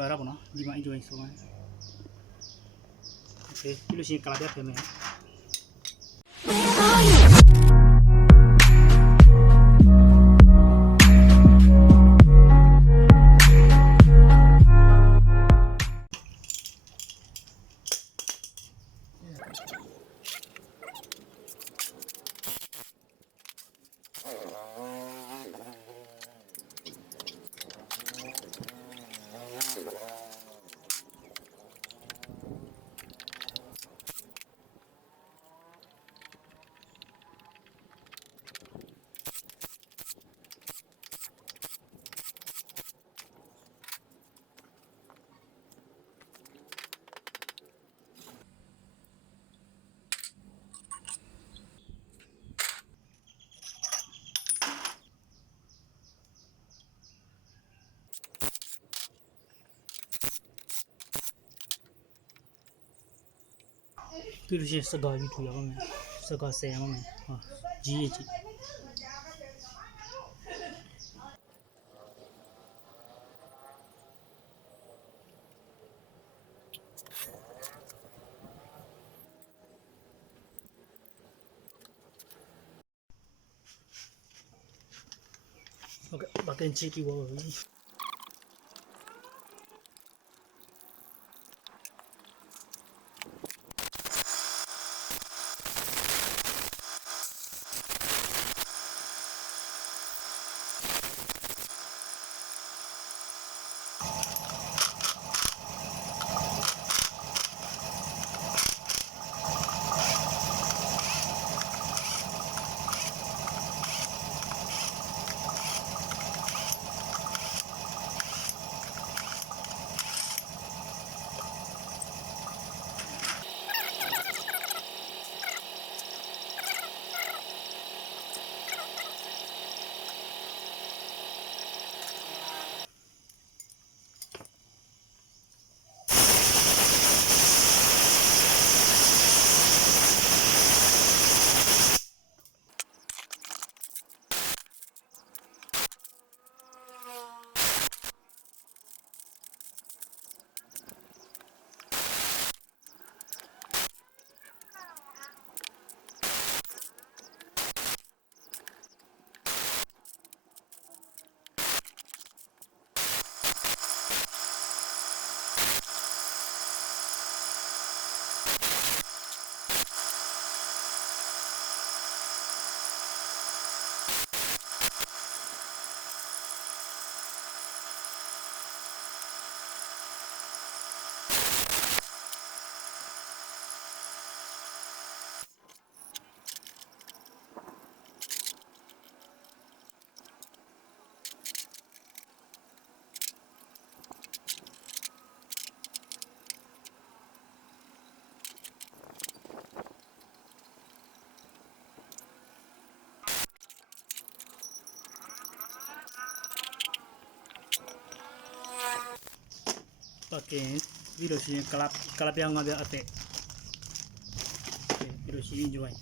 ရပါတော့ဒီမှာ enjoy ဆိုမယ်โอเคပြီးလို့ရှိရင်ကလာပြထည့်မယ်ပြီးလို့ရှိရင်စကားပြီးထူရပါမယ်စကားဆယ်ရပါမယ်ဟာကြီးရကြီးโอเคဘာကန်ချီပြီးပါပြီโอเคပြီးလို့ရှိရင်ကလာပြောင်းငါပြအသက်ပြီးလို့ရှိရင် enjoy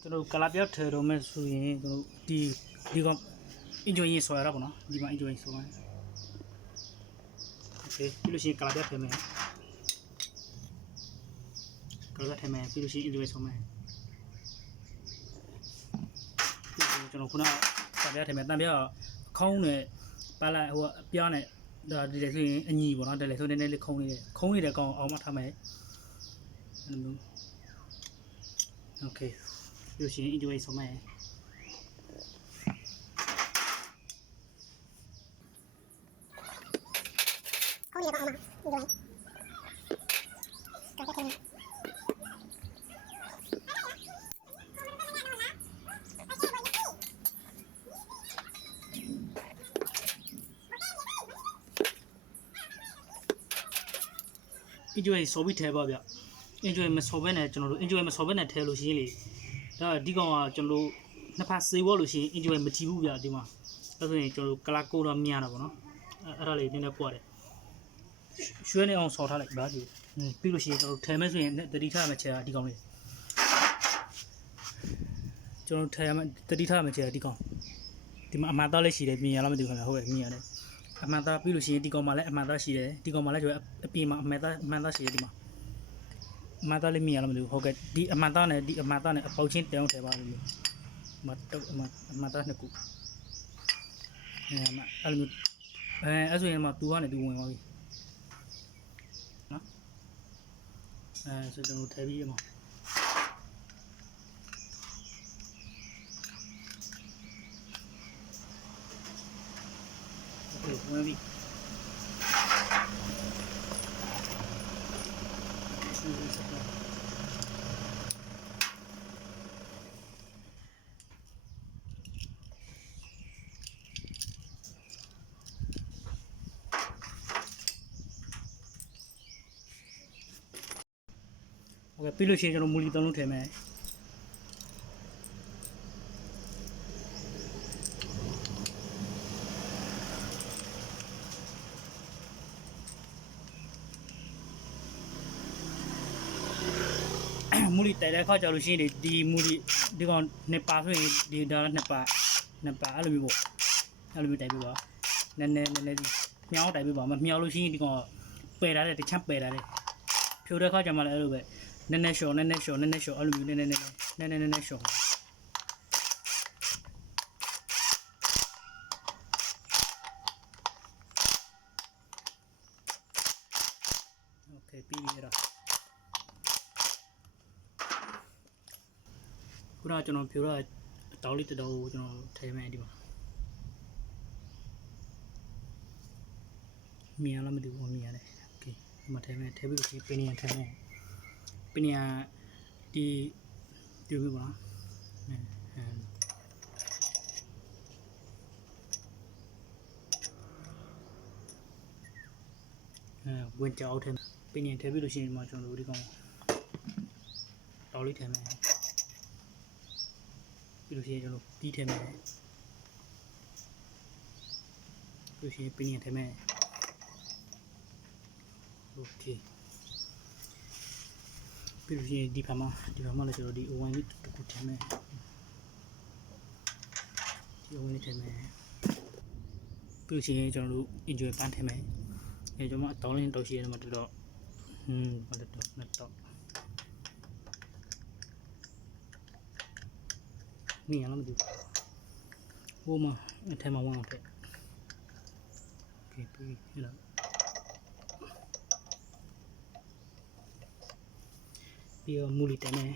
ကျွန်တော်ကလာပြောင်းထဲတော့မဲ့ဆိုရင်ကျွန်တော်ဒီကောင် enjoy ရေးဆွဲရပါတော့ဒီမှာ enjoy ဆွဲမယ်โอเคပြီးလို့ရှိရင်ကလာပြောင်းထဲမယ်ကလာထဲမယ်ပြီးလို့ရှိရင် enjoy ဆွဲမယ်ကျွန်တော်ခုနကလာပြောင်းထဲမယ်တန်ပြောင်းခေါင်းနဲ့ပါလာဟိုပြောင်းနဲ့ဒါဒီလေဆိုရင်အညီပေါ့နော်ဒါလေဆိုနည်းနည်းလေးခုံးနေတဲ့ကောင်အောင်မထားမယ်အဲ့လိုโอเคပြီးလို့ရှိရင် enjoy ဆွဲမယ်ခေါင်းရပါအောင်မ enjoy ကဲကဲenjoy ဆော်ပြီးထဲပါဗျ enjoy မဆော်ဘဲနဲ့ကျွန်တော်တို့ enjoy မဆော်ဘဲနဲ့ထဲလို့ရှိရင်လေဒါဒီကောင်ကကျွန်တော်တို့နှစ်ဖက်စေဝလို့ရှိရင် enjoy မကြည့်ဘူးဗျဒီမှာဒါဆိုရင်ကျွန်တော်တို့ကလာကိုတော့မြင်ရတာပေါ့နော်အဲ့ဒါလေးနည်းနည်းပွားတယ်ရွှဲနေအောင်ဆော်ထားလိုက်ပါကြည့်ပြီးလို့ရှိရင်ကျွန်တော်ထဲမဲ့ဆိုရင်တတိထားမှချေတာဒီကောင်လေးကျွန်တော်ထဲမဲ့တတိထားမှချေတာဒီကောင်ဒီမှာအမှားသားလေးရှိတယ်မြင်ရလားမသိဘူးခင်ဗျဟုတ်ကဲ့မြင်ရတယ် အမှန်သားပြီးလို့ရှိရင်ဒီကောင်မှလည်းအမှန်သားရှိတယ်ဒီကောင်မှလည်းအပြင်မှာအမှန်သားရှိတယ်ဒီမှာအမှန်သားလေးမြင်ရလားမသိဘူးဟုတ်ကဲ့ဒီအမှန်သားနဲ့ဒီအမှန်သားနဲ့အပေါက်ချင်းတောင်းထည့်ပါလို့မတော့အမှန်သားနှစ်ခုအဲ့လိုအဲ့ဆိုရင်မှသူကနေသူဝင်သွားပြီနော်ဆိုကျွန်တော်ထည့်ပြီးရမှာဝင်ပြီโอเคပြီးလို့ရှိရင်ကျွန်တော်မူလီ3လုံးထည့်မယ်မူလီတိုက်တဲ့ခါကျလို့ရှိရင်ဒီမူလီဒီကောင်နှစ်ပါဆိုရင်ဒီဒါနှစ်ပါအဲ့လိုမျိုးပေါ့အဲ့လိုမျိုးတိုက်ပြပါနည်းနည်းမြောင်းတိုက်ပြပါမမြောင်းလို့ရှိရင်ဒီကောင်ပယ်ထားတယ်တခြားပယ်ထားတယ်ဖြိုတဲ့ခါကျမှလည်းအဲ့လိုပဲနည်းနည်းရှော့အဲ့လိုမျိုးနည်းနည်းရှော့โอเคပြီးပြီအဲ့ဒါခုနကကျွန်တော်ဖြိုတာတောက်လေးတတော်ကိုကျွန်တော်ထည့်မယ်ဒီမှာမြင်ရလားမသိဘူးမြင်ရတယ်โอเคဒီမှာထည့်မယ်ထည့်ပြီးဒီပင်ရထည့်မယ်ပင်ရဒီပြပြပါဝင်ကြောက်ထည့်ပင်ရထည့်ပြီးလို့ရှိရင်ဒီမှာကျွန်တော်တို့ဒီကောင်တောက်လေးထည့်မယ်ပြီးလို့ရှိရင်ကျွန်တော်ပြီးထည့်မယ်ပြီးလို့ရှိရင်ပင်ရထည့်မယ်โอเคပြီးလို့ရှိရင်ဒီဖာမှာလည်းကျွန်တော်ဒီ O1 လေးတစ်ခုထည့်မယ်ဒီ O1 လေးထည့်မယ်ပြီးလို့ရှိရင်ကျွန်တော်တို့ enjoy ပန်းထည့်မယ်ကျွန်တော်အတောင်းလေးတောက်ရှိရတယ်မှာတော်ဘာလဲတော့နှစ်တော့မြင်ရလားမသိဘူးဟိုမှာအထက်မှာဝမ်းအောင်ထည့်โอเคပြီးဟဲ့လားပြီးတော့မူလီတက်မယ်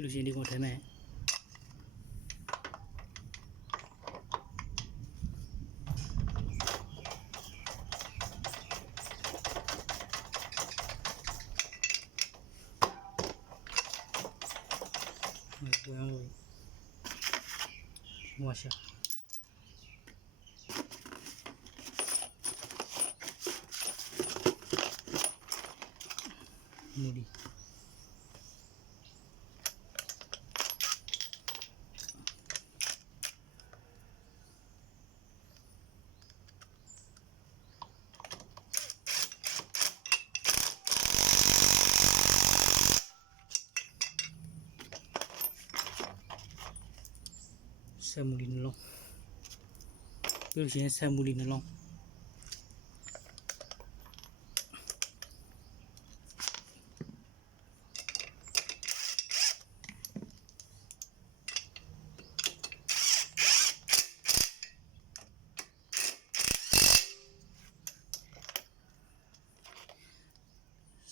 ပြီးလို့ရှိရင်ဒီကောင်ထည့်မယ်我想努力。ဆယ်မူလီနှလုံးပြီးလို့ရှိရင်ဆယ်မူလီနှလုံး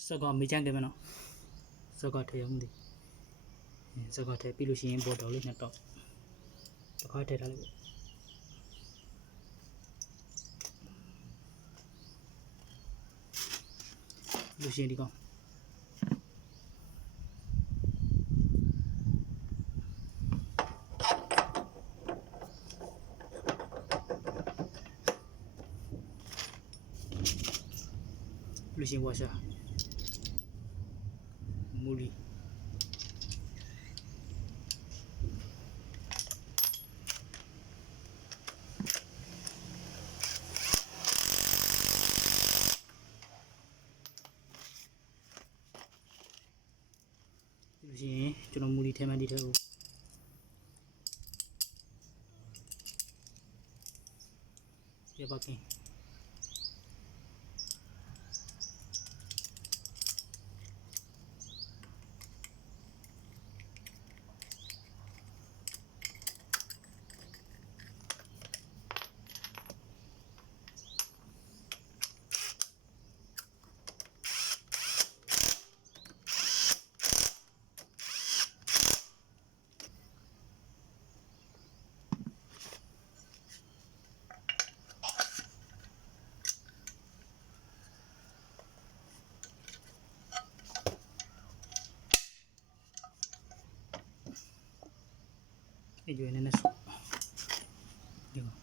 စကောမေချန်တယ်မနော်စကောထဲအောင်ဒီစကောထဲပြီးလို့ရှိရင်ဘောတော်လေးနဲ့တော့တစ်ခါထည့်ထားလိုက်လူရှင်ဒီကောင်လူရှင်ဝါရှာမူလီ ရှင်ကျွန်တော်မူဒီထဲမှဒီထဲကိုပြပါကင်းအကျွေးနဲ့ဆော့ဒီကော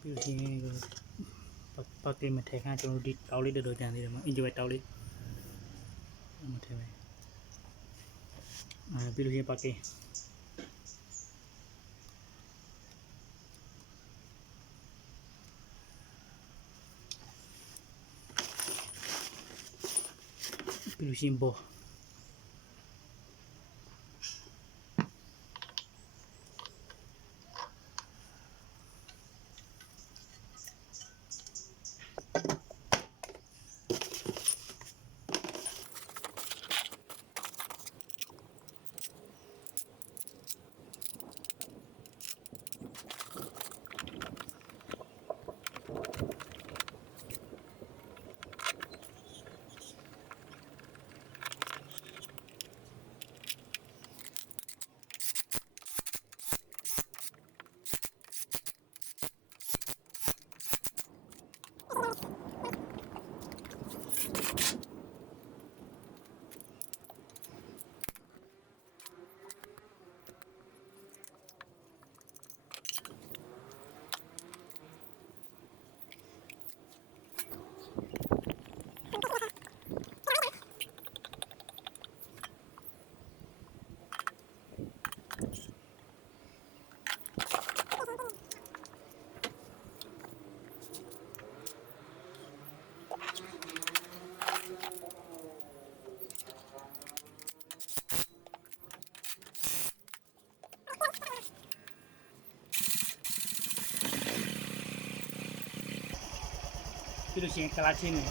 ပြီးလို့ရှိရင်ပတ်ကလေးမထည့်ခန်းကျွန်တော်ဒီတောက်လေးတော်တော်ကြံသေးတယ်မှာအင်ဂျွယ်တောက်လေးမထည့်ပဲပြီးလို့ရှိရင်ပတ်ကလေးပြီးလို့ရှိရင်ဘောပြီးလို့ရှိရင်ကလာချင်းနေ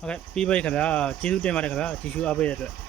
ဟုတ်ကဲ့ပြီးပါပြီခင်ဗျာကျေးဇူးတင်ပါတယ်ခင်ဗျာကြည့်ရှုအားပေးတဲ့အတွက်